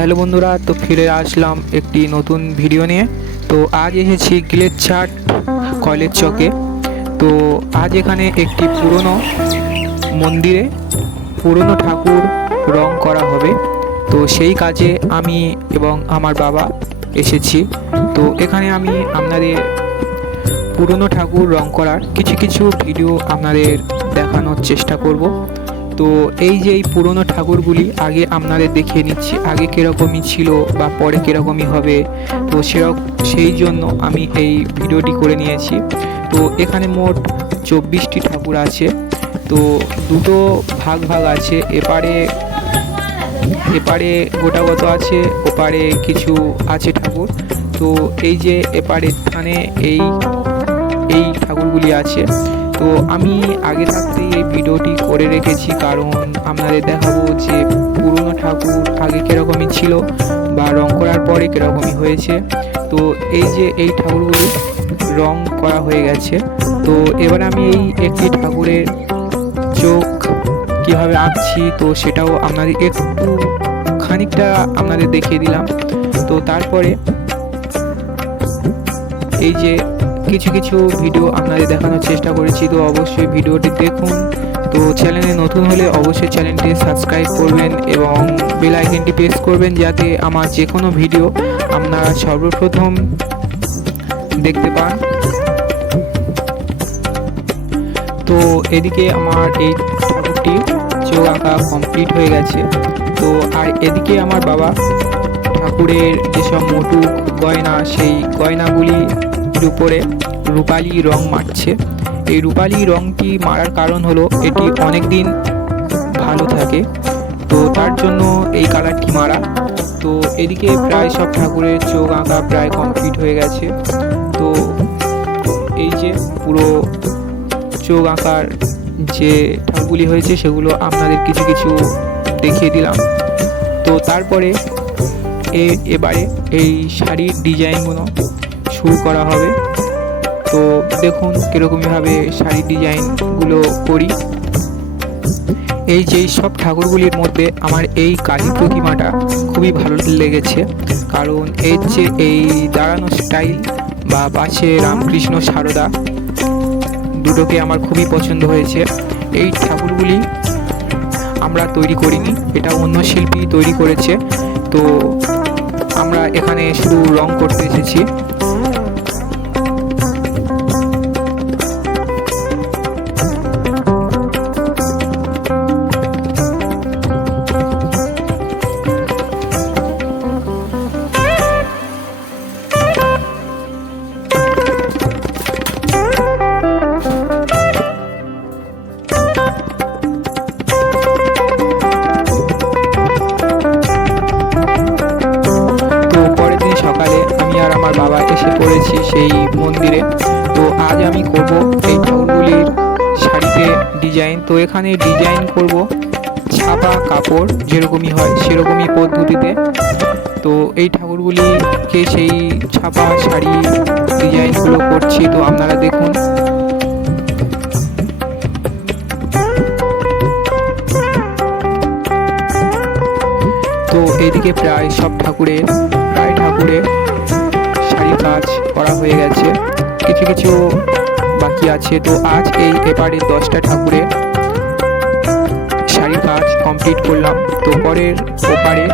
Hello বন্ধুরা, তো ফিরে আসলাম একটি নতুন ভিডিও নিয়ে। তো আজ এসেছি গিলেরছাট কলেজ চকে। তো আজ এখানে একটি পুরনো মন্দিরে পুরনো ঠাকুর রং করা হবে। তো সেই কাজে আমি এবং আমার বাবা এসেছি। তো এখানে আমি আপনাদের পুরনো ঠাকুর রং করার কিছু কিছু ভিডিও আপনাদের দেখানোর চেষ্টা করব। তো এই যে এই পুরনো ঠাকুরগুলি আগে আপনাদের দেখিয়ে নিচ্ছি, আগে কীরকমই ছিল বা পরে কীরকমই হবে। তো সেই জন্য আমি এই ভিডিওটি করে নিয়েছি। তো এখানে মোট 24টি ঠাকুর আছে। তো দুটো ভাগ আছে, এপারে গোটাগত আছে, ওপারে কিছু আছে ঠাকুর। তো এই যে এপারে স্থানে এই ঠাকুরগুলি আছে। তো আমি আগে থাকতেই এই ভিডিওটি করে রেখেছি, কারণ আপনাদের দেখাবো যে পুরনো ঠাকুর আগে কীরকমই ছিল বা রং করার পরে কীরকমই হয়েছে। তো এই যে এই ঠাকুরগুলি রং করা হয়ে গেছে। তো এবার আমি এই একটি ঠাকুরের চোখ কীভাবে আঁকছি তো সেটাও আপনাদের একটু খানিকটা আপনাদের দেখিয়ে দিলাম। তো তারপরে এই যে কিছু কিছু ভিডিও আপনাদের দেখানোর চেষ্টা করেছি। তো অবশ্যই ভিডিওটি দেখুন। তো চ্যানেলে নতুন হলে অবশ্যই চ্যানেলটি সাবস্ক্রাইব করবেন এবং বেল আইকনটি প্রেস করবেন, যাতে আমার যে কোনো ভিডিও আপনারা সর্বপ্রথম দেখতে পান। তো এদিকে আমার এই ঠাকুরটি চোখ আঁকা কমপ্লিট হয়ে গেছে। তো আর এদিকে আমার বাবা ঠাকুরের যেসব মোটুক গয়না, সেই গয়নাগুলির উপরে রূপালি রং মারছে। এই রূপালি রংটি মারার কারণ হলো এটি অনেক দিন ভালো থাকে, তো তার জন্য এই কালারটি মারা। তো এদিকে প্রায় সব ঠাকুরের চোখ আঁকা প্রায় কমপ্লিট হয়ে গেছে। তো এই যে পুরো চোখ আঁকার যে ঠাকুরগুলি হয়েছে সেগুলো আপনাদের কিছু কিছু দেখিয়ে দিলাম। তো তারপরে এবারে এই শাড়ির ডিজাইনগুলো শুরু করা হবে। তো দেখুন কীরকমভাবে শাড়ির ডিজাইনগুলো করি। এই যে সব ঠাকুরগুলির মধ্যে আমার এই কালী প্রতিমাটা খুবই ভালো লেগেছে, কারণ এর যে এই দাঁড়ানো স্টাইল বা পাশে রামকৃষ্ণ সারদা দুটোকে আমার খুবই পছন্দ হয়েছে। এই ঠাকুরগুলি আমরা তৈরি করিনি, এটা অন্য শিল্পী তৈরি করেছে। তো আমরা এখানে শুধু রং করতে এসেছি। আমার বাবা এসে পড়েছি সেই মন্দিরে। তো আজ আমি করব এই ঠাকুরগুলির শাড়িতে ডিজাইন। তো এখানে ডিজাইন করব ছাপা কাপড় যেরকমই হয় সেরকমই পদ্ধতিতে। তো এই ঠাকুরগুলিকে সেই ছাপা শাড়ি ডিজাইনগুলো করছি, তো আপনারা দেখুন। তো এইদিকে প্রায় ঠাকুরের শাড়ির কাজ করা হয়ে গেছে, কিছু কিছু বাকি আছে। তো আজ এই এপারে 10টা ঠাকুরের শাড়ির কাজ কমপ্লিট করলাম। তো পরের ওপারে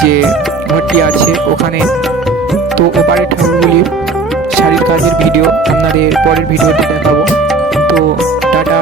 যে ঘরটি আছে ওখানে, তো ওপারের ঠাকুরগুলির শাড়ির কাজের ভিডিও আপনাদের পরের ভিডিওতে দেখাবো। তো টাটা।